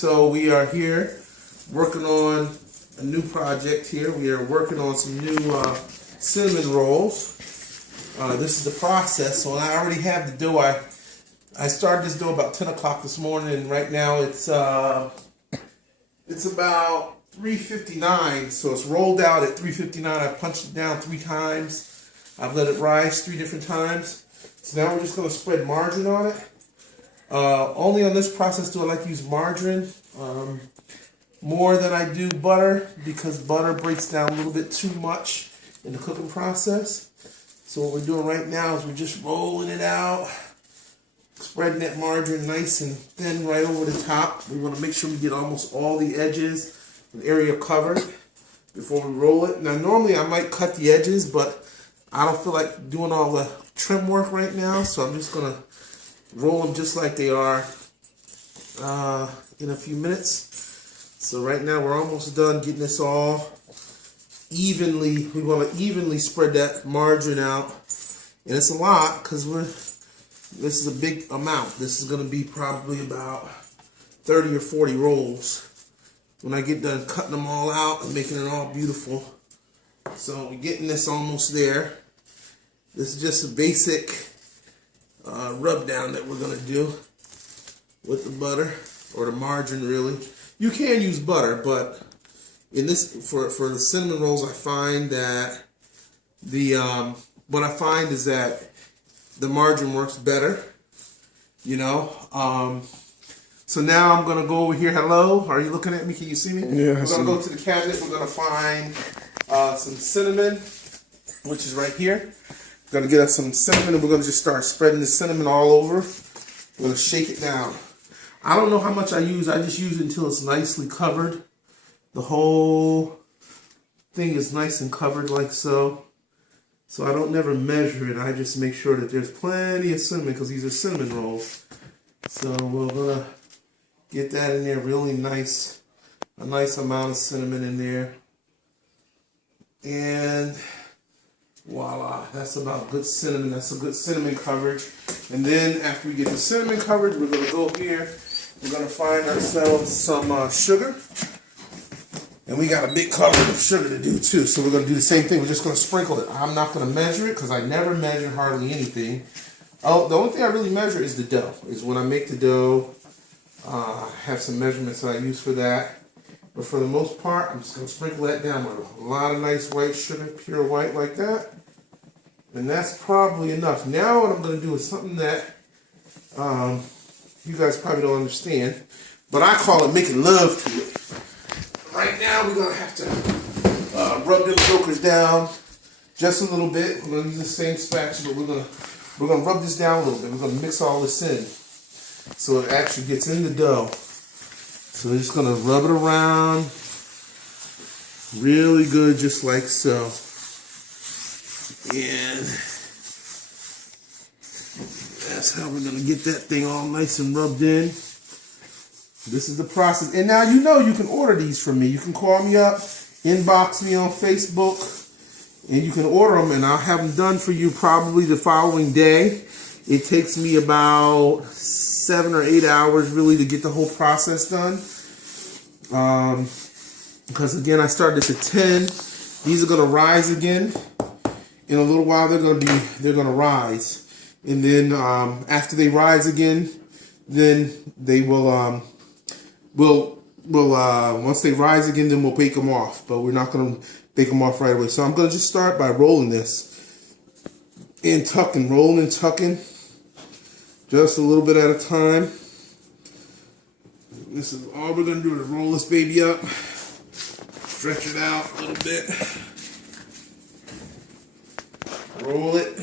So we are here working on a new project here. We are working on some new cinnamon rolls. This is the process. So I already have the dough. I started this dough about 10 o'clock this morning, and right now it's about 3:59. So it's rolled out at 3:59. I've punched it down 3 times. I've let it rise 3 different times. So now we're just going to spread margarine on it. Only on this process do I like to use margarine more than I do butter, because butter breaks down a little bit too much in the cooking process. So what we're doing right now is we're just rolling it out, spreading that margarine nice and thin right over the top. We want to make sure we get almost all the edges and area covered before we roll it. Now normally I might cut the edges, but I don't feel like doing all the trim work right now, so I'm just going to roll them just like they are in a few minutes. So right now we're almost done getting this all evenly. We want to evenly spread that margarine out, and it's a lot because this is a big amount. This is going to be probably about 30 or 40 rolls when I get done cutting them all out and making it all beautiful. So we're getting this almost there. This is just a basic rub down that we're going to do with the butter, or the margarine really. You can use butter, but in this, for the cinnamon rolls, I find that what I find is that the margarine works better, you know. So now I'm going to go over here. Hello, are you looking at me? Can you see me? Yeah. We're going to go to the cabinet. We're going to find some cinnamon, which is right here. We're going to get us some cinnamon, and we're going to just start spreading the cinnamon all over. We're going to shake it down. I don't know how much I use. I just use it until it's nicely covered. The whole thing is nice and covered like so. So I don't never measure it. I just make sure that there's plenty of cinnamon, because these are cinnamon rolls. So we're going to get that in there really nice. A nice amount of cinnamon in there. And voila, that's about good cinnamon. That's a good cinnamon coverage. And then after we get the cinnamon covered, we're going to go here. We're going to find ourselves some sugar. And we got a big cover of sugar to do too. So we're going to do the same thing. We're just going to sprinkle it. I'm not going to measure it because I never measure hardly anything. Oh, the only thing I really measure is the dough. Is when I make the dough, I have some measurements that I use for that. But for the most part, I'm just going to sprinkle that down with a lot of nice white sugar, pure white like that. And that's probably enough. Now what I'm going to do is something that you guys probably don't understand, but I call it making love to it. Right now we're going to have to rub them jokers down just a little bit. We're going to use the same spatula, but we're going to rub this down a little bit. We're going to mix all this in so it actually gets in the dough. So we're just going to rub it around really good, just like so. And that's how we're going to get that thing all nice and rubbed in. This is the process. And now you know you can order these from me. You can call me up, inbox me on Facebook, and you can order them, and I'll have them done for you probably the following day. It takes me about 7 or 8 hours really to get the whole process done. Because again, I started this at 10. These are going to rise again. In a little while, they're going to rise, and then after they rise again, then they will once they rise again, then we'll bake them off. But we're not going to bake them off right away. So I'm going to just start by rolling this and tucking, rolling and tucking, just a little bit at a time. This is all we're going to do, is roll this baby up, stretch it out a little bit. Roll it.